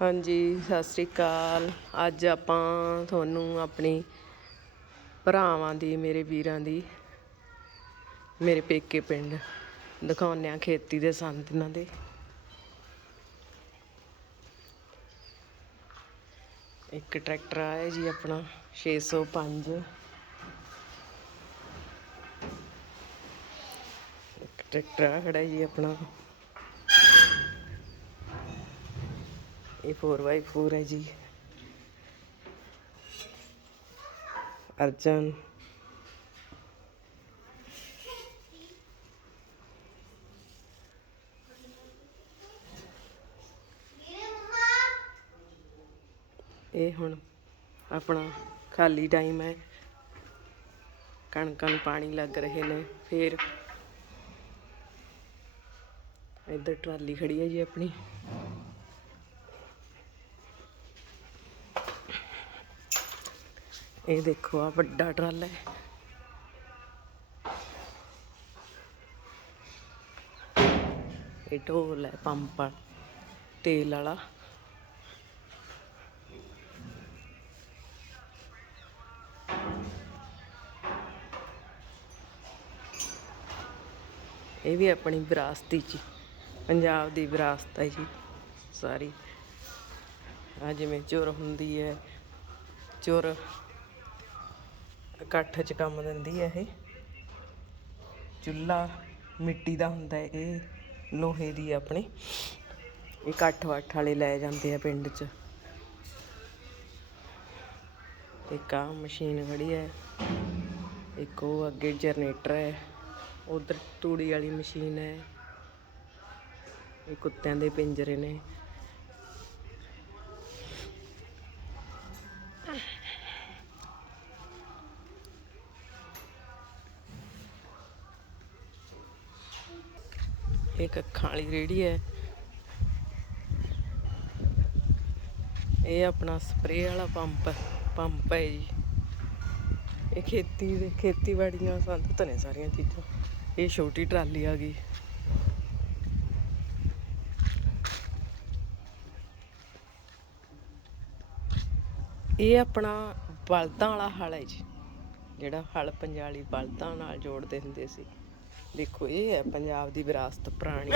ਹਾਂਜੀ, ਸਤਿ ਸ੍ਰੀ ਅਕਾਲ। ਅੱਜ ਆਪਾਂ ਤੁਹਾਨੂੰ ਆਪਣੀ ਭਰਾਵਾਂ ਦੀ, ਮੇਰੇ ਵੀਰਾਂ ਦੀ, ਮੇਰੇ ਪੇਕੇ ਪਿੰਡ ਦਿਖਾਉਂਦੇ ਆ ਖੇਤੀ ਦੇ ਸੰਦ ਇਹਨਾਂ ਦੇ। ਇੱਕ ਟਰੈਕਟਰ ਆਇਆ ਜੀ ਆਪਣਾ 605 ਇੱਕ ਟਰੈਕਟਰ ਆ ਖੜਾ ਜੀ ਆਪਣਾ। ਇਹ 4x4 ਹੈ ਜੀ। ਅਰਜਨ। ਇਹ ਹੁਣ ਆਪਣਾ ਖਾਲੀ ਟਾਈਮ ਹੈ। ਕਣਕਾਂ ਨੂੰ ਪਾਣੀ ਲੱਗ ਰਹੇ ਨੇ। ਫੇਰ ਇੱਧਰ ਟਰਾਲੀ ਖੜੀ ਹੈ ਜੀ ਆਪਣੀ। ਇਹ ਦੇਖੋ ਆ ਵੱਡਾ ਟਰਾਲਾ ਹੈ। ਇਹ ਢੋਲ ਹੈ ਪੰਪ ਆ, ਤੇਲ ਵਾਲਾ। ਇਹ ਵੀ ਆਪਣੀ ਵਿਰਾਸਤੀ ਚ ਪੰਜਾਬ ਦੀ ਵਿਰਾਸਤ ਹੈ ਜੀ ਸਾਰੀ। ਆ ਜਿਵੇਂ ਚੁਰ ਹੁੰਦੀ ਹੈ ਚੁਰ ਇਕੱਠ ਚ ਕੰਮ ਦਿੰਦੀ ਹੈ ਇਹ। ਚੁੱਲ੍ਹਾ ਮਿੱਟੀ ਦਾ ਹੁੰਦਾ ਹੈ ਇਹ ਲੋਹੇ ਦੀ ਹੈ ਆਪਣੀ। ਇਹ ਇਕੱਠ ਵੱਠ ਵਾਲੇ ਲੈ ਜਾਂਦੇ ਆ ਪਿੰਡ ਚ। ਇੱਕ ਆ ਮਸ਼ੀਨ ਖੜੀ ਹੈ ਇੱਕ ਉਹ ਅੱਗੇ ਜਨਰੇਟਰ ਹੈ ਉਧਰ ਤੂੜੀ ਵਾਲੀ ਮਸ਼ੀਨ ਹੈ ਇਹ ਕੁੱਤਿਆਂ ਦੇ ਪਿੰਜਰੇ ਨੇ। ਇਹ ਅੱਖਾਂ ਵਾਲੀ ਰੇੜੀ ਹੈ। ਇਹ ਆਪਣਾ ਸਪਰੇਅ ਵਾਲਾ ਪੰਪ ਪੰਪ ਹੈ ਜੀ। ਇਹ ਖੇਤੀ ਦੇ, ਖੇਤੀਬਾੜੀਆਂ ਸੰਬੰਧਿਤ ਨੇ ਸਾਰੀਆਂ ਚੀਜ਼ਾਂ। ਇਹ ਛੋਟੀ ਟਰਾਲੀ ਆ ਗਈ। ਇਹ ਆਪਣਾ ਬਲਦਾਂ ਵਾਲਾ ਹਲ ਹੈ ਜੀ, ਜਿਹੜਾ ਹਲ ਪੰਜਾਲੀ ਬਲਦਾਂ ਨਾਲ ਜੋੜਦੇ ਹੁੰਦੇ ਸੀ। ਦੇਖੋ, ਇਹ ਹੈ ਪੰਜਾਬ ਦੀ ਵਿਰਾਸਤ, ਪੁਰਾਣੀ।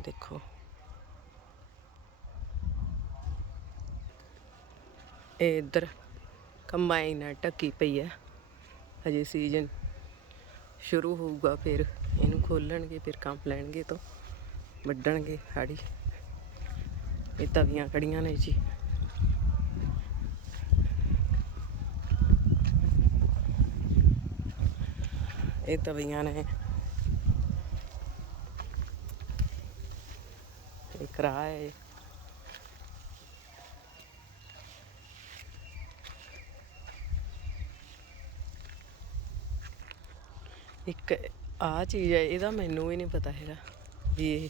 ਦੇਖੋ। ਇਹ ਇੱਧਰ ਕੰਬਾਈਨ ਹੈ ਟੱਕੀ ਪਈ ਹੈ। ਹਜੇ ਸੀਜ਼ਨ ਸ਼ੁਰੂ ਹੋਊਗਾ, ਫਿਰ ਇਹਨੂੰ ਖੋਲਣਗੇ, ਫਿਰ ਕੰਮ ਲੈਣਗੇ ਤੋਂ। ਵੱਢਣਗੇ ਹਾੜੀ ਇਹ ਤਵੀਆਂ ਖੜੀਆਂ ਨੇ ਜੀ। ਇਹ ਤਵੀਆਂ ਨੇ। ਇਹ ਕਰਾ ਇੱਕ ਆ ਚੀਜ਼ ਹੈ, ਇਹਦਾ ਮੈਨੂੰ ਵੀ ਨਹੀਂ ਪਤਾ ਹੈਗਾ ਵੀ ਇਹ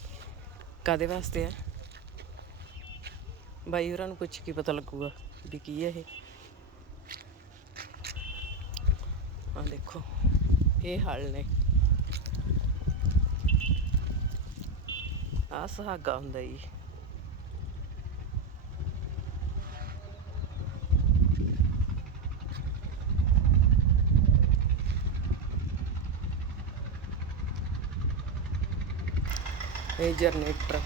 ਕਾਦੇ ਵਾਸਤੇ ਹੈ। ਬਾਈ ਹੋਰਾਂ ਨੂੰ ਪੁੱਛ ਕੇ ਪਤਾ ਲੱਗੂਗਾ ਵੀ ਕੀ ਹੈ ਇਹ। ਆ ਦੇਖੋ। ਇਹ ਹਲ ਨੇ। ਆ ਸੁਹਾਗਾ ਹੁੰਦਾ ਜੀ। ਇਹ ਜਨਰੇਟਰ।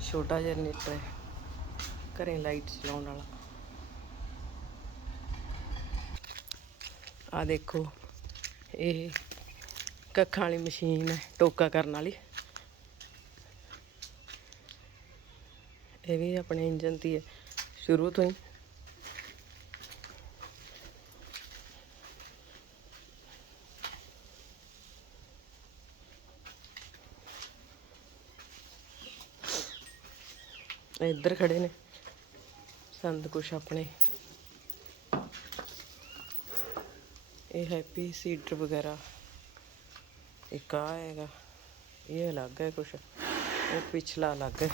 ਛੋਟਾ ਜਨਰੇਟਰ ਹੈ। ਘਰੇ ਲਾਈਟ ਚਲਾਉਣ ਵਾਲਾ। ਆ ਦੇਖੋ, ਇਹ ਕੱਖਾਂ ਵਾਲੀ ਮਸ਼ੀਨ ਹੈ, ਟੋਕਾ ਕਰਨ ਵਾਲੀ। ਇਹ ਵੀ ਆਪਣੇ ਇੰਜਨ ਦੀ ਹੈ, ਸ਼ੁਰੂ ਤੋਂ ਹੀ। ਇੱਧਰ ਖੜੇ ਨੇ, ਸੰਦ ਕੁਛ ਆਪਣੇ। ਇਹ ਹੈਪੀ ਸੀਡਰ ਵਗੈਰਾ। ਇੱਕ ਆ ਹੈਗਾ? ਇਹ ਅਲੱਗ ਹੈ ਕੁਛ। ਉਹ ਪਿਛਲਾ ਅਲੱਗ ਹੈ।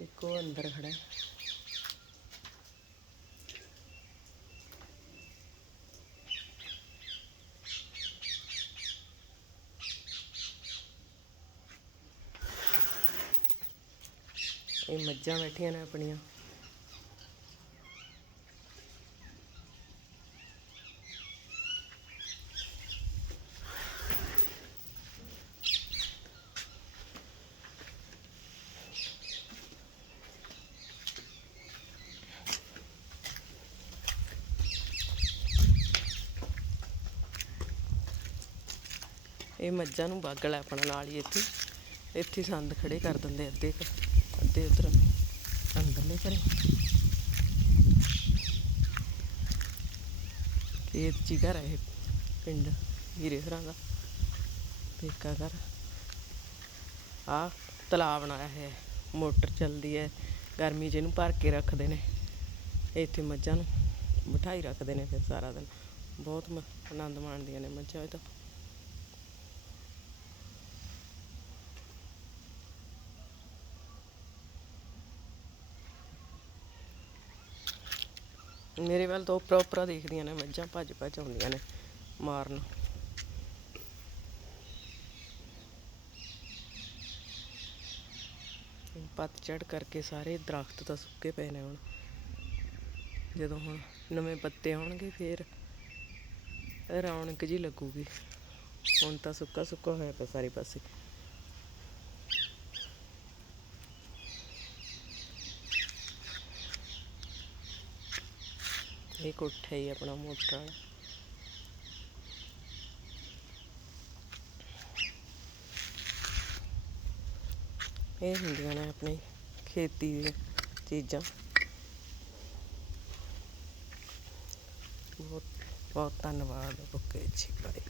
ਇੱਕ ਉਹ ਅੰਦਰ ਖੜਾ ਇਹ ਮੱਝਾਂ ਬੈਠੀਆਂ ਨੇ ਆਪਣੀਆਂ। ਇਹ ਮੱਝਾਂ ਨੂੰ ਬਾਗਲ ਹੈ ਆਪਣਾ ਨਾਲ ਹੀ ਇੱਥੇ। ਇੱਥੇ ਸੰਦ ਖੜੇ ਕਰ ਦਿੰਦੇ ਅੱਧੇ ਕੁ, ਅੱਧੇ ਉਧਰ ਅੰਦਰਲੇ ਘਰੇ। ਇਹ ਜੀ ਘਰ ਹੈ ਪਿੰਡ ਵੀਰੇ ਹਰਾਂ ਦਾ ਪੇਕਾ ਘਰ। ਆ ਤਲਾਬ ਬਣਾਇਆ ਹੈ, ਮੋਟਰ ਚੱਲਦੀ ਹੈ, ਗਰਮੀ 'ਚ ਇਹਨੂੰ ਭਰ ਕੇ ਰੱਖਦੇ ਨੇ। ਇੱਥੇ ਮੱਝਾਂ ਨੂੰ ਬਿਠਾਈ ਰੱਖਦੇ ਨੇ ਫਿਰ ਸਾਰਾ ਦਿਨ। ਬਹੁਤ ਮ- ਆਨੰਦ ਮਾਣਦੀਆਂ ਨੇ ਮੱਝਾਂ ਇਹ ਤਾਂ। ਮੇਰੇ ਵੱਲ ਤਾਂ ਉੱਪਰਾ ਉੱਪਰਾ ਦੇਖਦੀਆਂ ਨੇ ਮੱਝਾਂ, ਭੱਜ ਭੱਜ ਆਉਂਦੀਆਂ ਨੇ ਮਾਰਨ। ਪਤਝੜ ਕਰਕੇ ਸਾਰੇ ਦਰਖਤ ਤਾਂ ਸੁੱਕੇ ਪਏ ਨੇ ਹੁਣ। ਜਦੋਂ ਹੁਣ ਨਵੇਂ ਪੱਤੇ ਆਉਣਗੇ, ਫੇਰ ਰੌਣਕ ਜੀ ਲੱਗੂਗੀ। ਹੁਣ ਤਾਂ ਸੁੱਕਾ ਸੁੱਕਾ ਹੋਇਆ ਪਿਆ ਸਾਰੇ ਪਾਸੇ। ਇਹ ਕੋਠਾ ਹੀ ਆਪਣਾ ਮੋਟਰ ਵਾਲਾ। ਇਹ ਹੁੰਦੀਆਂ ਨੇ ਆਪਣੀ ਖੇਤੀ ਦੀਆਂ ਚੀਜ਼ਾਂ। ਬਹੁਤ ਬਹੁਤ ਧੰਨਵਾਦ ਓਕੇ ਜੀ ਬਾਏ